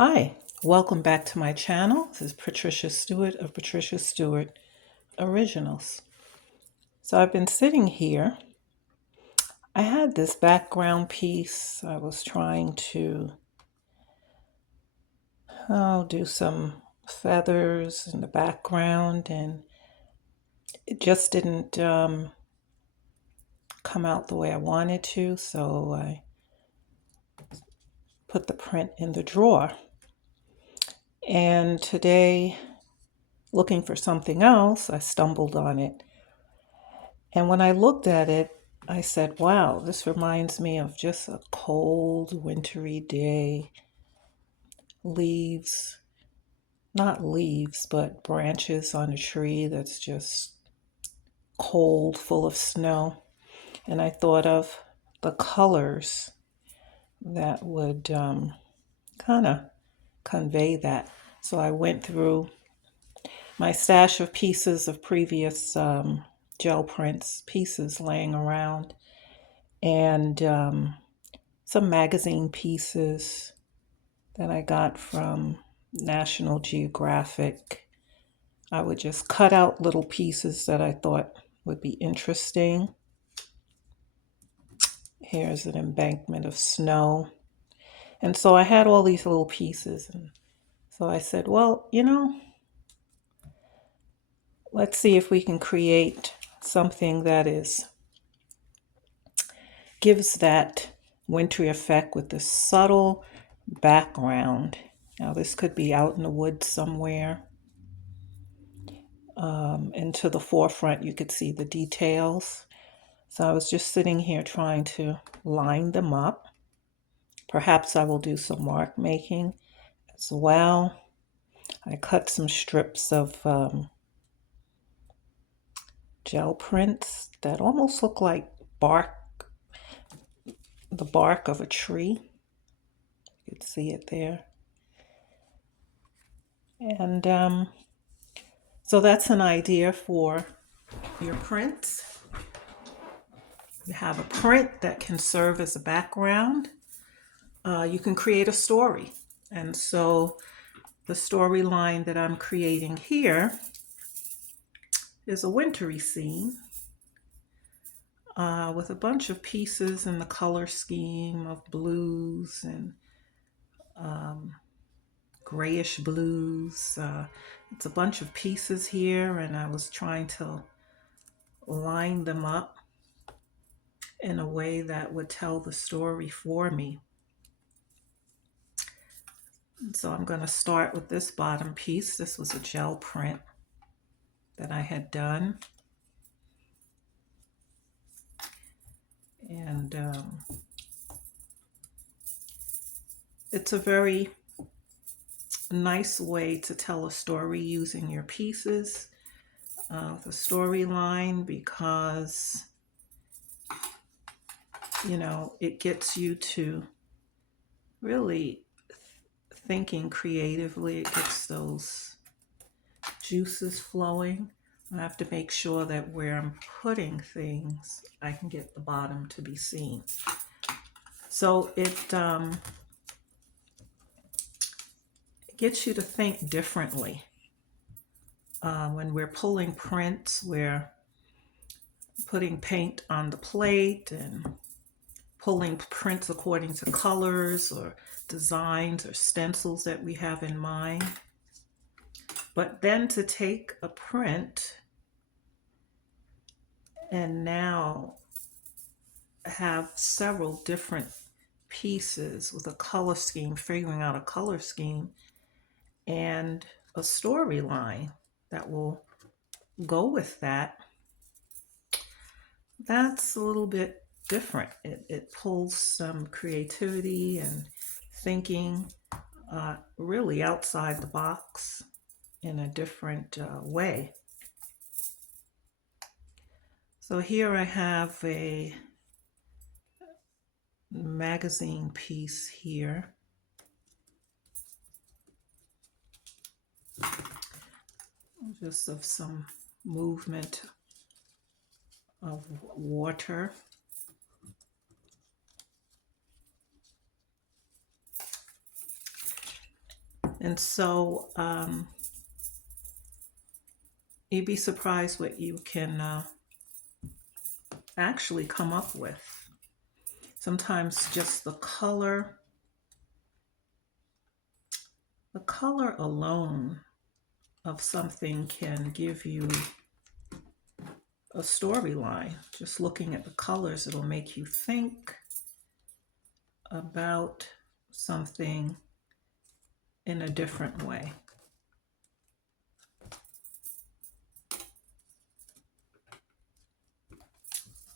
Hi, welcome back to my channel. This is Patricia Stuart of Patricia Stuart Originals. So I've been sitting here. I had this background piece. I was trying to do some feathers in the background, and it just didn't come out the way I wanted to. So I put the print in the drawer. And today, looking for something else, I stumbled on it. And when I looked at it, I said, wow, this reminds me of just a cold, wintry day. Leaves, not leaves, but branches on a tree that's just cold, full of snow. And I thought of the colors that would kind of convey that. So I went through my stash of pieces of previous gel prints, pieces laying around, and some magazine pieces that I got from National Geographic. I would just cut out little pieces that I thought would be interesting. Here's an embankment of snow. And so I had all these little pieces. And so I said, well, let's see if we can create something that gives that wintry effect with this subtle background. Now, this could be out in the woods somewhere. And to the forefront, you could see the details. So I was just sitting here trying to line them up. Perhaps I will do some mark making as well. I cut some strips of gel prints that almost look like bark, the bark of a tree. You can see it there. And so that's an idea for your prints. You have a print that can serve as a background. You can create a story. And so the storyline that I'm creating here is a wintry scene with a bunch of pieces in the color scheme of blues and grayish blues. It's a bunch of pieces here, and I was trying to line them up in a way that would tell the story for me. And so I'm going to start with this bottom piece. This was a gel print that I had done. And it's a very nice way to tell a story using your pieces, the storyline, because it gets you to really thinking creatively. It gets those juices flowing. I have to make sure that where I'm putting things, I can get the bottom to be seen. So it gets you to think differently. When we're pulling prints, we're putting paint on the plate and pulling prints according to colors or designs or stencils that we have in mind. But then to take a print and now have several different pieces with a color scheme, figuring out a color scheme and a storyline that will go with that, that's a little bit different. It pulls some creativity and thinking really outside the box in a different way. So here I have a magazine piece here. Just of some movement of water. And so you'd be surprised what you can actually come up with. Sometimes just the color alone of something can give you a storyline. Just looking at the colors, it'll make you think about something in a different way.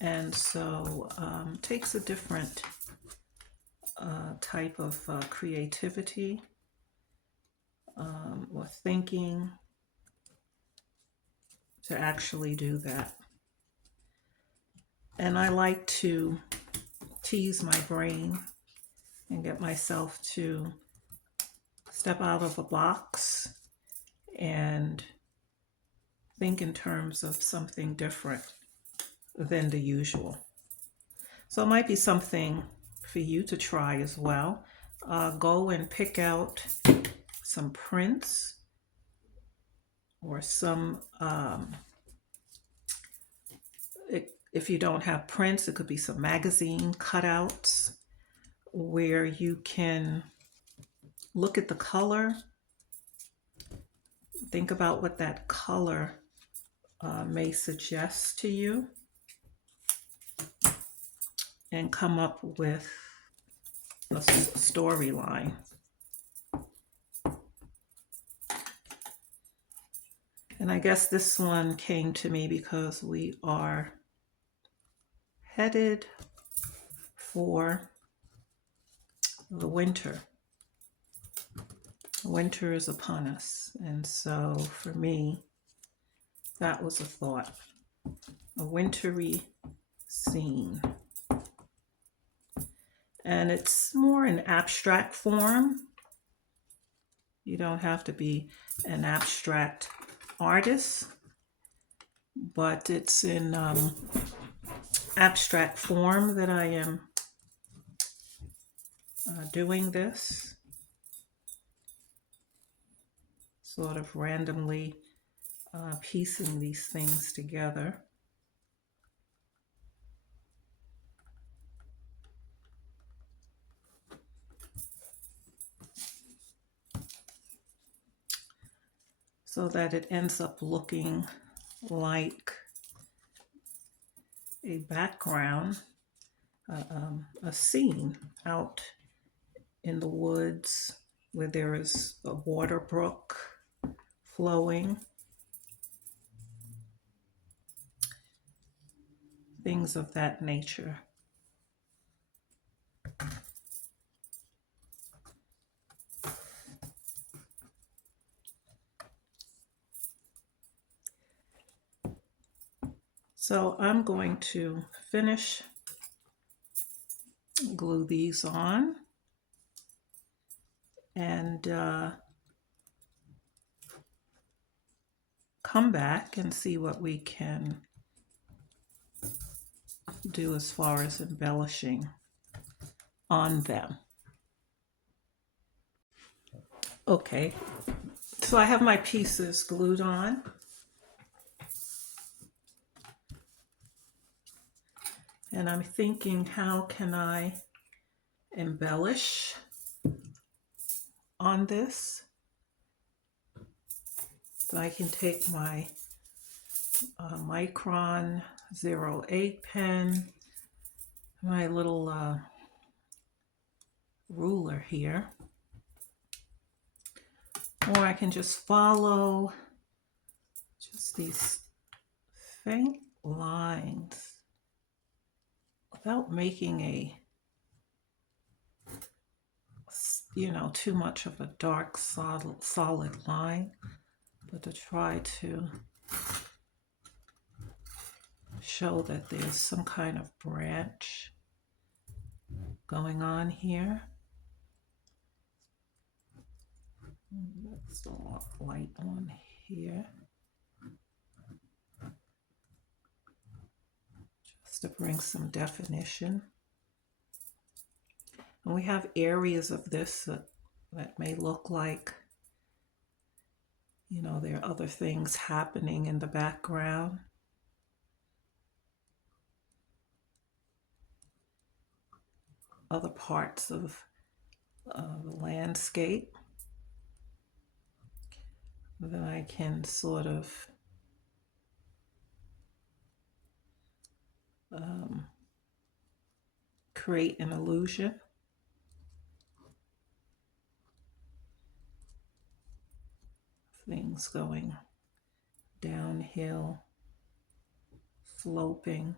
And so it takes a different type of creativity or thinking to actually do that. And I like to tease my brain and get myself to step out of a box and think in terms of something different than the usual. So it might be something for you to try as well. Go and pick out some prints or some, if you don't have prints, it could be some magazine cutouts where you can look at the color, think about what that color may suggest to you, and come up with a storyline. And I guess this one came to me because we are headed for the winter. Winter is upon us. And so for me, that was a thought, a wintry scene. And it's more in abstract form. You don't have to be an abstract artist, but it's in abstract form that I am doing this, sort of randomly piecing these things together. So that it ends up looking like a background, a scene out in the woods where there is a water brook flowing, things of that nature. So I'm going to finish, glue these on, and come back and see what we can do as far as embellishing on them. Okay, so I have my pieces glued on. And I'm thinking, how can I embellish on this? So I can take my Micron 08 pen, my little ruler here, or I can just follow just these faint lines without making a, too much of a dark solid line, but to try to show that there's some kind of branch going on here. That's a light on here, just to bring some definition. And we have areas of this that may look like You know, there are other things happening in the background. Other parts of the landscape that I can sort of create an illusion. Things going downhill, sloping.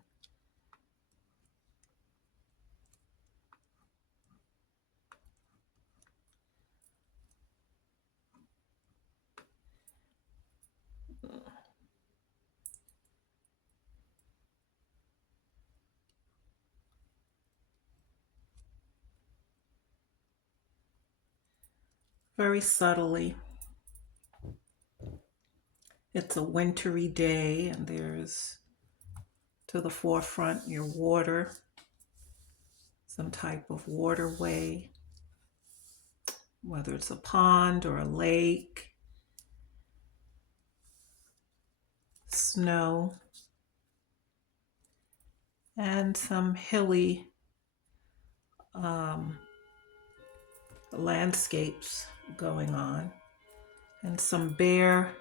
Very subtly. It's a wintry day, and there's to the forefront your water, some type of waterway, whether it's a pond or a lake, snow, and some hilly landscapes going on, and some bare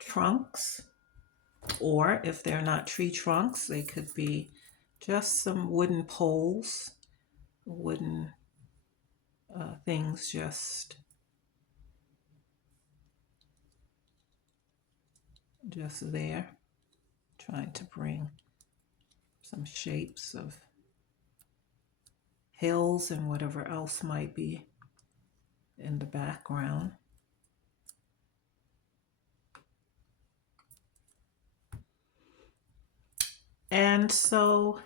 trunks, or if they're not tree trunks, they could be just some wooden poles, wooden things just there, trying to bring some shapes of hills and whatever else might be in the background. And so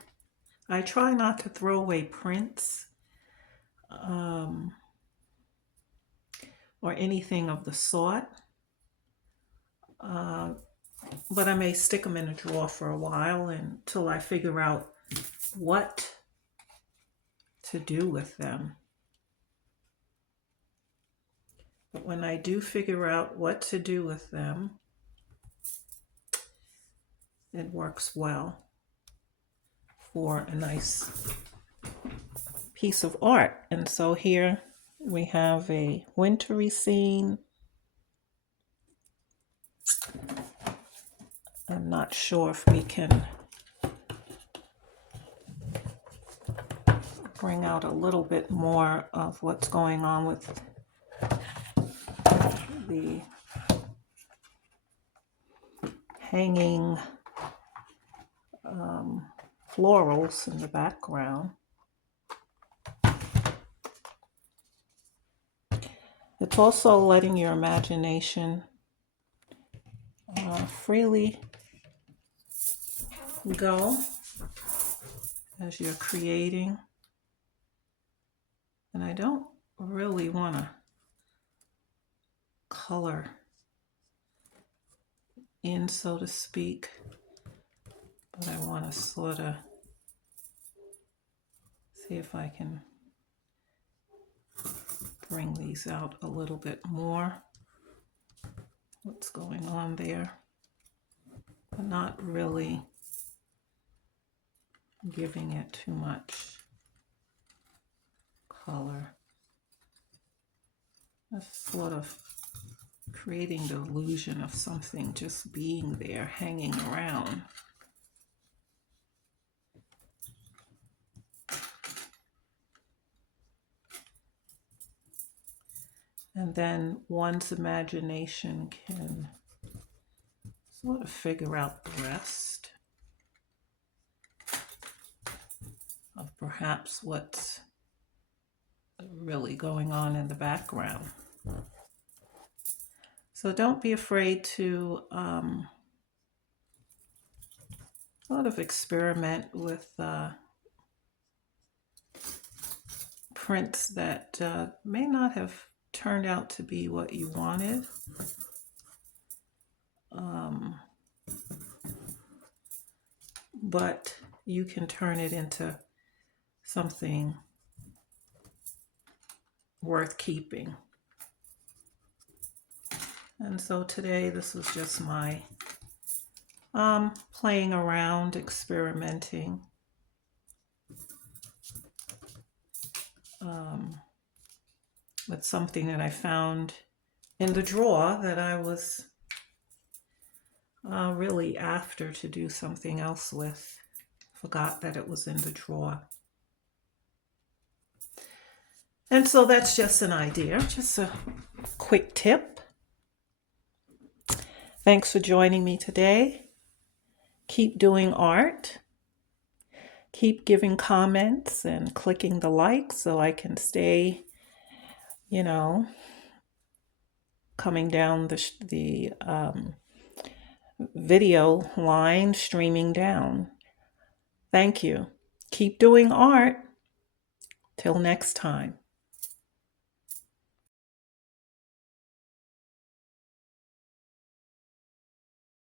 I try not to throw away prints or anything of the sort, but I may stick them in a drawer for a while until I figure out what to do with them. But when I do figure out what to do with them, it works well for a nice piece of art. And so here we have a wintry scene. I'm not sure if we can bring out a little bit more of what's going on with the hanging florals in the background. It's also letting your imagination freely go as you're creating. And I don't really want to color in, so to speak, but I want to sort of see if I can bring these out a little bit more. What's going on there, but not really giving it too much color. Just sort of creating the illusion of something just being there, hanging around. And then one's imagination can sort of figure out the rest of perhaps what's really going on in the background. So don't be afraid to sort of experiment with prints that may not have turned out to be what you wanted. But you can turn it into something worth keeping. And so today this was just my playing around, experimenting. With something that I found in the drawer that I was really after to do something else with. Forgot that it was in the drawer. And so that's just an idea, just a quick tip. Thanks for joining me today. Keep doing art. Keep giving comments and clicking the like so I can stay, coming down the video line, streaming down. Thank you. Keep doing art. Till next time.